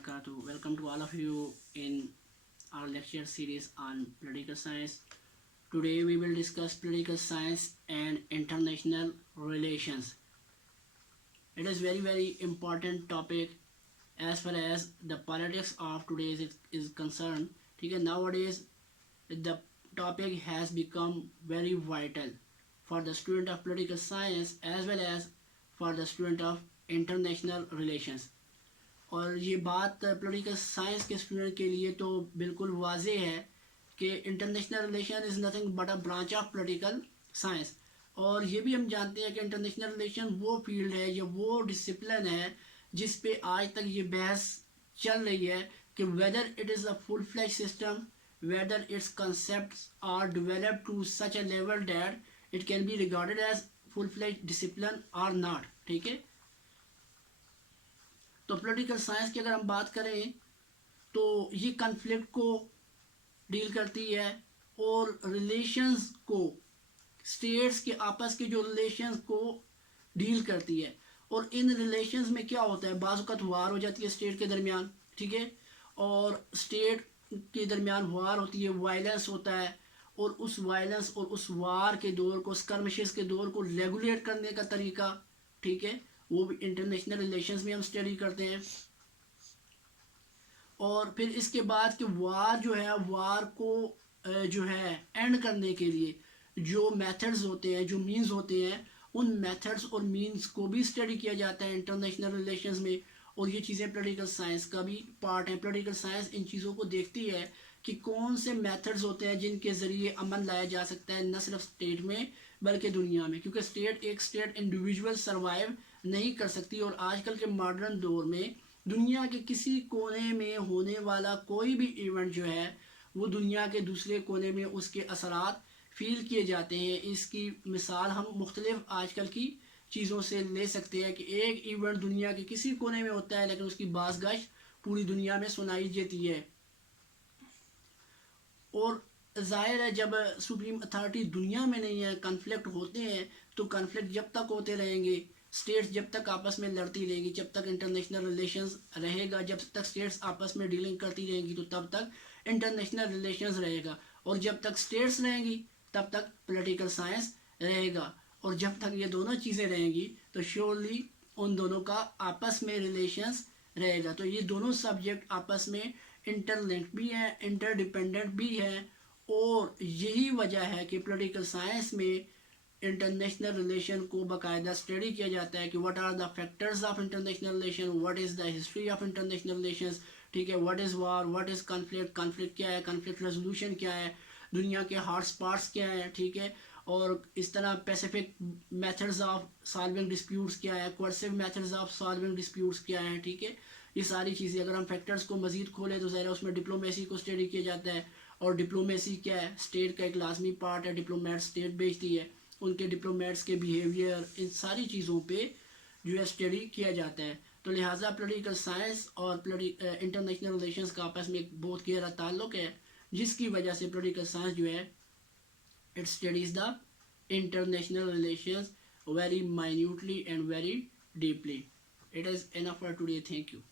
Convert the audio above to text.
wabarakatuh. Welcome to all of you in our lecture series on political science. Today we will discuss political science and international relations. It is very important topic as far as the politics of today is concerned. Okay, nowadays the topic has become very vital for the student of political science as well as for the student of international relations. اور یہ بات political science کے student کے لیے تو بالکل واضح ہے کہ international relation is nothing but a branch of political science. اور یہ بھی ہم جانتے ہیں کہ انٹرنیشنل ریلیشن وہ فیلڈ ہے یا وہ ڈسپلن ہے جس پہ آج تک یہ بحث چل رہی ہے کہ whether it is a full fledge system, whether its concepts are develop to such a level that it can be regarded as full fledge discipline or not. ٹھیک ہے, تو پولیٹیکل سائنس کی اگر ہم بات کریں تو یہ کنفلکٹ کو ڈیل کرتی ہے اور ریلیشنز کو, اسٹیٹس کے آپس کے جو ریلیشنز کو ڈیل کرتی ہے. اور ان ریلیشنز میں کیا ہوتا ہے, بعض اوقات وار ہو جاتی ہے اسٹیٹ کے درمیان. ٹھیک ہے, اور اسٹیٹ کے درمیان وار ہوتی ہے, وائلنس ہوتا ہے, اور اس وائلنس اور اس وار کے دور کو, اسکرمشز کے دور کو ریگولیٹ کرنے کا طریقہ, ٹھیک ہے, وہ بھی انٹرنیشنل ریلیشنز میں ہم اسٹڈی کرتے ہیں. اور پھر اس کے بعد کہ وار جو ہے, وار کو جو ہے اینڈ کرنے کے لیے جو میتھڈز ہوتے ہیں, جو مینز ہوتے ہیں, ان میتھڈز اور مینز کو بھی اسٹڈی کیا جاتا ہے انٹرنیشنل ریلیشنز میں. اور یہ چیزیں پولیٹیکل سائنس کا بھی پارٹ ہیں. پولیٹیکل سائنس ان چیزوں کو دیکھتی ہے کہ کون سے میتھڈز ہوتے ہیں جن کے ذریعے امن لایا جا سکتا ہے, نہ صرف اسٹیٹ میں بلکہ دنیا میں, کیونکہ ایک اسٹیٹ انڈیویجول سروائیو نہیں کر سکتی. اور آج کل کے ماڈرن دور میں دنیا کے کسی کونے میں ہونے والا کوئی بھی ایونٹ جو ہے وہ دنیا کے دوسرے کونے میں اس کے اثرات فیل کیے جاتے ہیں. اس کی مثال ہم مختلف آج کل کی چیزوں سے لے سکتے ہیں کہ ایک ایونٹ دنیا کے کسی کونے میں ہوتا ہے لیکن اس کی بازگشت پوری دنیا میں سنائی دیتی ہے. اور ظاہر ہے جب سپریم اتھارٹی دنیا میں نہیں ہے, کنفلکٹ ہوتے ہیں, تو کنفلکٹ جب تک ہوتے رہیں گے, اسٹیٹس جب تک آپس میں لڑتی رہیں گی, جب تک انٹرنیشنل ریلیشنز رہے گا, جب تک اسٹیٹس آپس میں ڈیلنگ کرتی رہیں گی, تو تب تک انٹرنیشنل ریلیشنز رہے گا. اور جب تک اسٹیٹس رہیں گی تب تک پولیٹیکل سائنس رہے گا. اور جب تک یہ دونوں چیزیں رہیں گی تو شیورلی ان دونوں کا آپس میں ریلیشنز رہے گا. تو یہ دونوں سبجیکٹ آپس میں انٹر لنک بھی ہیں, انٹر ڈپینڈنٹ بھی ہیں. اور یہی وجہ ہے کہ پولیٹیکل سائنس میں انٹرنیشنل ریلیشن کو باقاعدہ اسٹڈی کیا جاتا ہے کہ what are the factors of international relation, what is the history of international relations. ٹھیک ہے, what is war, what is conflict, conflict کیا ہے, کنفلکٹ ریزولوشن کیا ہے, دنیا کے ہاٹ اسپاٹس کیا ہیں. ٹھیک ہے, اور اس طرح Pacific methods of solving disputes کیا ہے, کوئرسو میتھڈز آف سالونگ ڈسپیوٹس کیا ہیں. ٹھیک ہے, یہ ساری چیزیں اگر ہم فیکٹرز کو مزید کھولیں تو ظاہر ہے اس میں ڈپلومیسی کو اسٹڈی کیا جاتا ہے. اور ڈپلومیسی کیا ہے, اسٹیٹ کا ایک لازمی پارٹ ہے. ڈپلومیٹ اسٹیٹ بھیجتی ہے, ان کے ڈپلومیٹس کے بیہیویئر, ان ساری چیزوں پہ جو ہے اسٹڈی کیا جاتا ہے. تو لہٰذا پولیٹیکل سائنس اور انٹرنیشنل ریلیشنز کا آپس میں ایک بہت گہرا تعلق ہے, جس کی وجہ سے پولیٹیکل سائنس جو ہے it studies the international relations very minutely and very deeply. It is enough for today. Thank you.